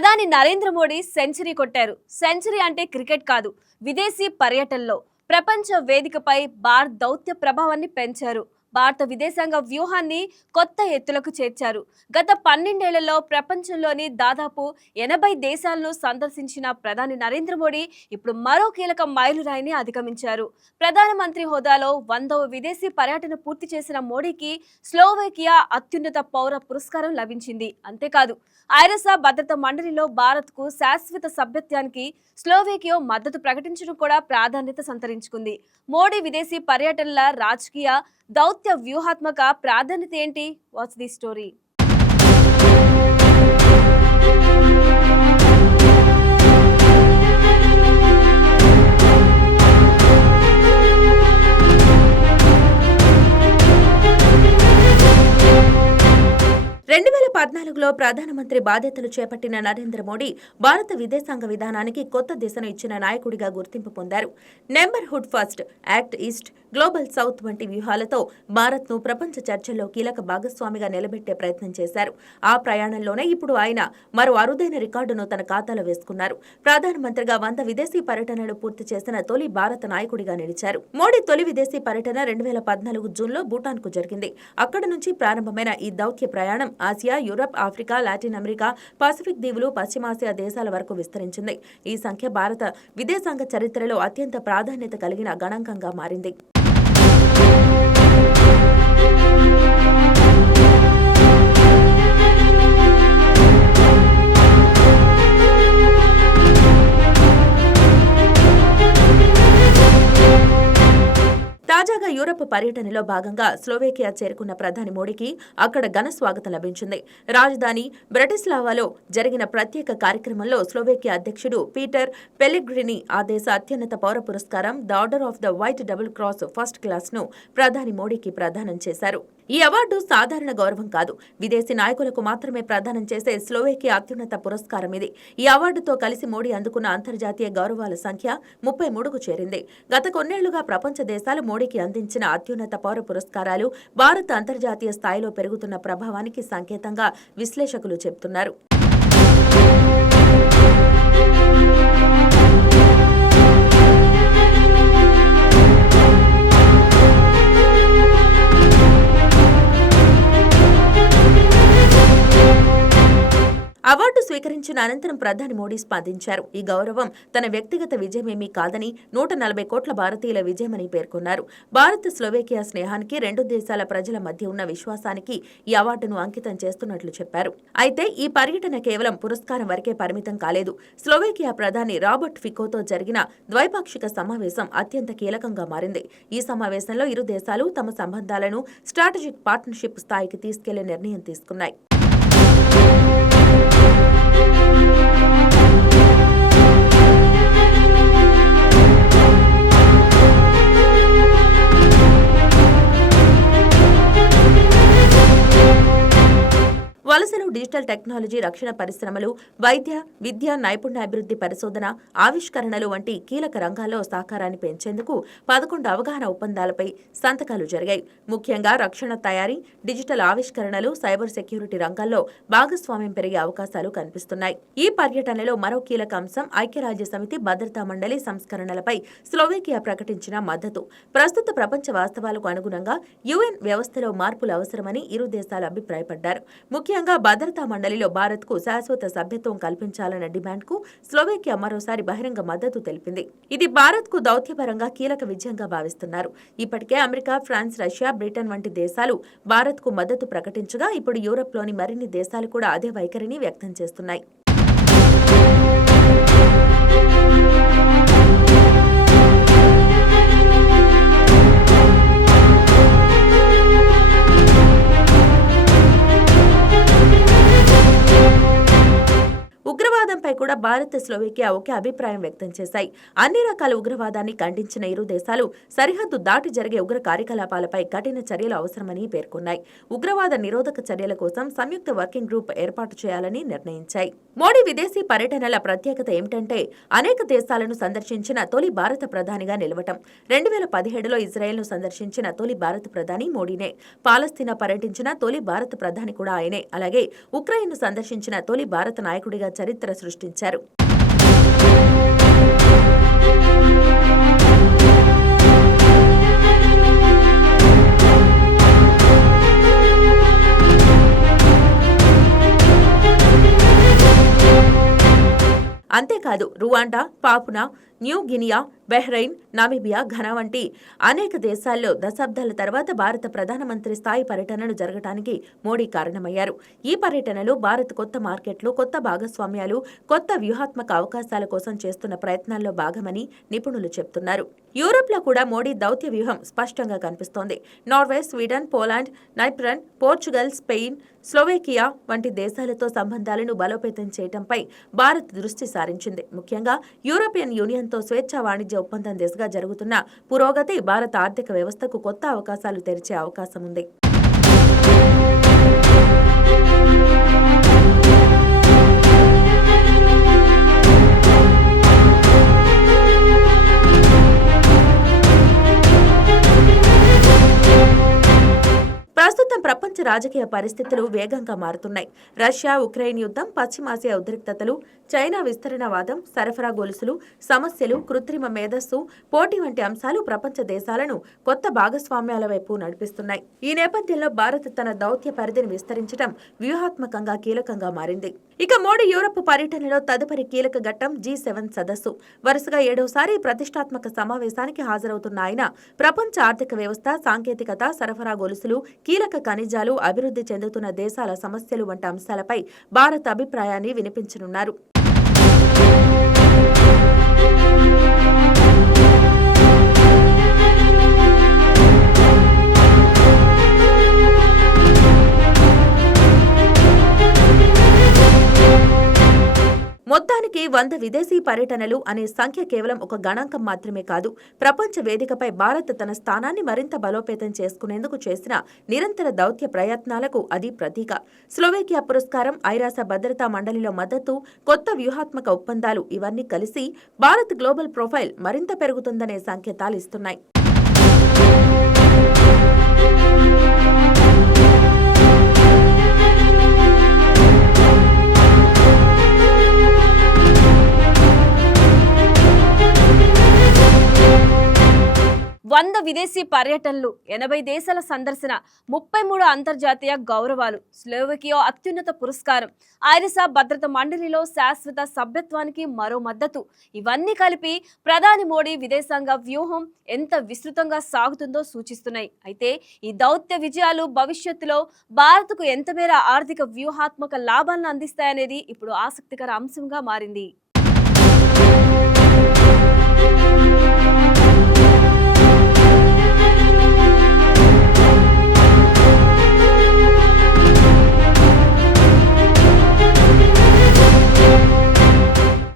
ప్రధాని నరేంద్ర మోడీ సెంచరీ కొట్టారు. సెంచరీ అంటే క్రికెట్ కాదు, విదేశీ పర్యటనలో ప్రపంచ వేదికపై భారత్ దౌత్య ప్రభావాన్ని పెంచారు. భారత విదేశాంగ వ్యూహాన్ని కొత్త ఎత్తులకు చేర్చారు. గత 12 ఏళ్లలో ప్రపంచంలోని దాదాపు 80 దేశాలను సందర్శించిన ప్రధాని నరేంద్ర మోడీ ఇప్పుడు మరో కీలక మైలురాయిని అధిగమించారు. ప్రధానమంత్రి హోదాలో 100వ విదేశీ పర్యటన పూర్తి చేసిన మోడీకి స్లోవేకియా అత్యున్నత పౌర పురస్కారం లభించింది. అంతేకాదు, ఐరోస భద్రతా మండలిలో భారత్కు శాశ్వత సభ్యత్వానికి స్లోవేకియా మద్దతు ప్రకటించడం కూడా ప్రాధాన్యత సంతరించుకుంది. మోడీ విదేశీ పర్యటనల రాజకీయ దౌత్య వ్యూహాత్మక ప్రాధాన్యత ఏంటి? What's the story? 2014లో ప్రధానమంత్రి బాధ్యతలు చేపట్టిన నరేంద్ర మోడీ భారత విదేశాంగ విధానానికి కొత్త దిశను ఇచ్చిన నాయకుడిగా గుర్తింపు పొందారు. Neighbourhood first, act east, global south వంటి వ్యూహాలతో భారత్ను ప్రపంచ చర్చల్లో కీలక భాగస్వామిగా నిలబెట్టే ప్రయత్నం చేశారు. ఆ ప్రయాణంలోనే ఇప్పుడు ఆయన మరో అరుదైన రికార్డును తన ఖాతాలో వేసుకున్నారు. ప్రధానమంత్రిగా 100 విదేశీ పర్యటనలు పూర్తి చేసిన తొలి భారత నాయకుడిగా నిలిచారు. మోడీ తొలి విదేశీ పర్యటన 2014 జూన్లో భూటాన్కు జరిగింది. అక్కడి నుంచి ప్రారంభమైన ఈ దౌత్య ప్రయాణం Asia, Europe, Africa, Latin America, Pacific దీవులు, పశ్చిమాసియా దేశాల వరకు విస్తరించింది. ఈ సంఖ్య భారత విదేశాంగ చరిత్రలో అత్యంత ప్రాధాన్యత కలిగిన గణాంకంగా మారింది. తాజాగా యూరప్ పర్యటనలో భాగంగా స్లోవేకియా చేరుకున్న ప్రధాని మోడీకి అక్కడ ఘన స్వాగతం లభించింది. రాజధాని బ్రటిస్లావాలో జరిగిన ప్రత్యేక కార్యక్రమంలో స్లోవేకియా అధ్యక్షుడు పీటర్ పెలెగ్రిని ఆ దేశ అత్యున్నత పౌర పురస్కారం the order of the white double cross first class ను ప్రధాని మోడీకి ప్రదానం చేశారు. ఈ అవార్డు సాధారణ గౌరవం కాదు, విదేశీ నాయకులకు మాత్రమే ప్రదానం చేసే స్లోవేకియా అత్యున్నత పురస్కారం ఇది. ఈ అవార్డుతో కలిసి మోడీ అందుకున్న అంతర్జాతీయ గౌరవాల సంఖ్య 33కు చేరింది. గత కొన్నేళ్లుగా ప్రపంచ దేశాలు మోడీకి అందించిన అత్యున్నత పౌర పురస్కారాలు భారత్ అంతర్జాతీయ స్థాయిలో పెరుగుతున్న ప్రభావానికి సంకేతంగా విశ్లేషకులు చెబుతున్నారు. అవార్డు స్వీకరించిన అనంతరం ప్రధాని మోడీ స్పందించారు. ఈ గౌరవం తన వ్యక్తిగత విజయమేమీ కాదని 140 కోట్ల భారతీయుల విజయమని పేర్కొన్నారు. భారత్ స్లోవేకియా స్నేహానికి, రెండు దేశాల ప్రజల మధ్య ఉన్న విశ్వాసానికి ఈ అవార్డును అంకితం చేస్తున్నట్లు చెప్పారు. అయితే ఈ పర్యటన కేవలం పురస్కారం వరకే పరిమితం కాలేదు. స్లోవేకియా ప్రధాని రాబర్ట్ ఫికోతో జరిగిన ద్వైపాక్షిక సమావేశం అత్యంత కీలకంగా మారింది. ఈ సమావేశంలో ఇరు దేశాలు తమ సంబంధాలను స్ట్రాటజిక్ పార్ట్నర్షిప్ స్థాయికి తీసుకెళ్లే నిర్ణయం తీసుకున్నాయి. వలసలు, డిజిటల్ టెక్నాలజీ, రక్షణ పరిశ్రమలు, వైద్య, విద్య, నైపుణ్యాభివృద్ధి, పరిశోధన, ఆవిష్కరణలు వంటి కీలక రంగాల్లో సహకారాన్ని పెంచేందుకు 11 అవగాహన ఒప్పందాలపై సంతకాలు జరిగాయి. ముఖ్యంగా రక్షణ తయారీ, డిజిటల్ ఆవిష్కరణలు, సైబర్ సెక్యూరిటీ రంగాల్లో భాగస్వామ్యం పెరిగే అవకాశాలు కనిపిస్తున్నాయి. ఈ పర్యటనలో మరో కీలక అంశం ఐక్యరాజ్యసమితి భద్రతా మండలి సంస్కరణలపై స్లోవేకియా ప్రకటించిన మద్దతు. ప్రస్తుత ప్రపంచ వాస్తవాలకు అనుగుణంగా యుఎన్ వ్యవస్థలో మార్పులు అవసరమని ఇరు దేశాలు అభిప్రాయపడ్డారు. ముఖ్యంగా భద్రతా మండలిలో భారత్కు శాశ్వత సభ్యత్వం కల్పించాలన్న డిమాండ్కు స్లోవేకియా మరోసారి బహిరంగ మద్దతు తెలిపింది. ఇది భారత్కు దౌత్యపరంగా కీలక విజయంగా భావిస్తున్నారు. ఇప్పటికే అమెరికా, ఫ్రాన్స్, రష్యా, బ్రిటన్ వంటి దేశాలు భారత్కు మద్దతు ప్రకటించగా ఇప్పుడు యూరప్లోని మరిన్ని దేశాలు కూడా అదే వైఖరిని వ్యక్తం చేస్తున్నాయి. ఉగ్రవాదంపై కూడా భారత్, స్లోవేకియా ఒకే అభిప్రాయం వ్యక్తం చేశాయి. అన్ని రకాల ఉగ్రవాదాన్ని ఖండించిన ఇరు దేశాలు సరిహద్దు దాటి జరిగే ఉగ్ర కార్యకలాపాలపై కఠిన చర్యలు అవసరమని పేర్కొన్నాయి. ఉగ్రవాద నిరోధక చర్యల కోసం సంయుక్త వర్కింగ్ గ్రూప్ ఏర్పాటు చేయాలని నిర్ణయించాయి. మోడీ విదేశీ పర్యటనల ప్రత్యేకత ఏమిటంటే అనేక దేశాలను సందర్శించిన తొలి భారత ప్రధానిగా నిలవటం. 2017లో ఇజ్రాయెల్ను సందర్శించిన తొలి భారత ప్రధాని మోడీనే. పాలస్తీనా పర్యటించిన తొలి భారత ప్రధాని కూడా ఆయనే. అలాగే ఉక్రెయిన్ను సందర్శించిన తొలి భారత నాయకుడిగా చరిత్ర చరిత్ర సృష్టించారు. అంతేకాదు Rwanda, Papua New Guinea, Bahrain, Namibia, Ghana వంటి అనేక దేశాల్లో దశాబ్దాల తర్వాత భారత ప్రధానమంత్రి స్థాయి పర్యటనలు జరగడానికి మోడీ కారణమయ్యారు. ఈ పర్యటనలో భారత్ కొత్త మార్కెట్లు, కొత్త భాగస్వామ్యాలు, కొత్త వ్యూహాత్మక అవకాశాల కోసం చేస్తున్న ప్రయత్నాల్లో భాగమని నిపుణులు చెబుతున్నారు. యూరోప్లో కూడా మోడీ దౌత్య వ్యూహం స్పష్టంగా కనిపిస్తోంది. నార్వే, స్వీడన్, పోలాండ్, నైప్రన్, పోర్చుగల్, స్పెయిన్, స్లోవేకియా వంటి దేశాలతో సంబంధాలను బలోపేతం చేయడంపై భారత్ దృష్టి సారించింది. ముఖ్యంగా యూరోపియన్ యూనియన్తో స్వేచ్ఛా వాణిజ్య ఒప్పందం దిశగా జరుగుతున్న పురోగతి భారత ఆర్థిక వ్యవస్థకు కొత్త అవకాశాలు తెరిచే అవకాశం ఉంది. ప్రస్తుతం ప్రపంచ రాజకీయ పరిస్థితులు వేగంగా మారుతున్నాయి. రష్యా ఉక్రెయిన్ యుద్ధం, పశ్చిమాసియా ఉద్రిక్తతలు, చైనా విస్తరణవాదం, సరఫరా గొలుసులు సమస్యలు, కృత్రిమ మేధస్సు, పోటీ వంటి అంశాలు ప్రపంచ దేశాలను కొత్త భాగస్వామ్యాల వైపు నడిపిస్తున్నాయి. ఈ నేపథ్యంలో భారత్ తన దౌత్య పరిధిని విస్తరించడం వ్యూహాత్మకంగా కీలకంగా మారింది. ఇక మోడీ యూరప్ పర్యటనలో తదుపరి కీలక ఘట్టం G7 సదస్సు. వరుసగా 7వసారి ప్రతిష్టాత్మక సమావేశానికి హాజరవుతున్న ఆయన ప్రపంచ ఆర్థిక వ్యవస్థ, సాంకేతికత, సరఫరా గొలుసులు, కీలక ఖనిజాలు, అభివృద్ధి చెందుతున్న దేశాల సమస్యలు వంటి అంశాలపై భారత్ అభిప్రాయాన్ని వినిపించనున్నారు. మొత్తానికి 100 విదేశీ పర్యటనలు అనే సంఖ్య కేవలం ఒక గణాంకం మాత్రమే కాదు. ప్రపంచ వేదికపై భారత్ తన స్థానాన్ని మరింత బలోపేతం చేసుకునేందుకు చేసిన నిరంతర దౌత్య ప్రయత్నాలకు అది ప్రతీక. స్లోవేకియా పురస్కారం, ఐరాస భద్రతా మండలిలో మద్దతు, కొత్త వ్యూహాత్మక ఒప్పందాలు ఇవన్నీ కలిసి భారత్ గ్లోబల్ ప్రొఫైల్ మరింత పెరుగుతుందనే సంకేతాలు ఇస్తున్నాయి. విదేశీ పర్యటనలు, 80 దేశాల సందర్శన, 33 అంతర్జాతీయ గౌరవాలు, స్లోవేకియా అత్యున్నత పురస్కారం, ఐరాస భద్రతా మండలిలో శాశ్వత సభ్యత్వానికి మరో మద్దతు, ఇవన్నీ కలిపి ప్రధాని మోడీ విదేశాంగ వ్యూహం ఎంత విస్తృతంగా సాగుతుందో సూచిస్తున్నాయి. అయితే ఈ దౌత్య విజయాలు భవిష్యత్తులో భారత్కు ఎంత మేర ఆర్థిక వ్యూహాత్మక లాభాలను అందిస్తాయనేది ఇప్పుడు ఆసక్తికర అంశంగా మారింది.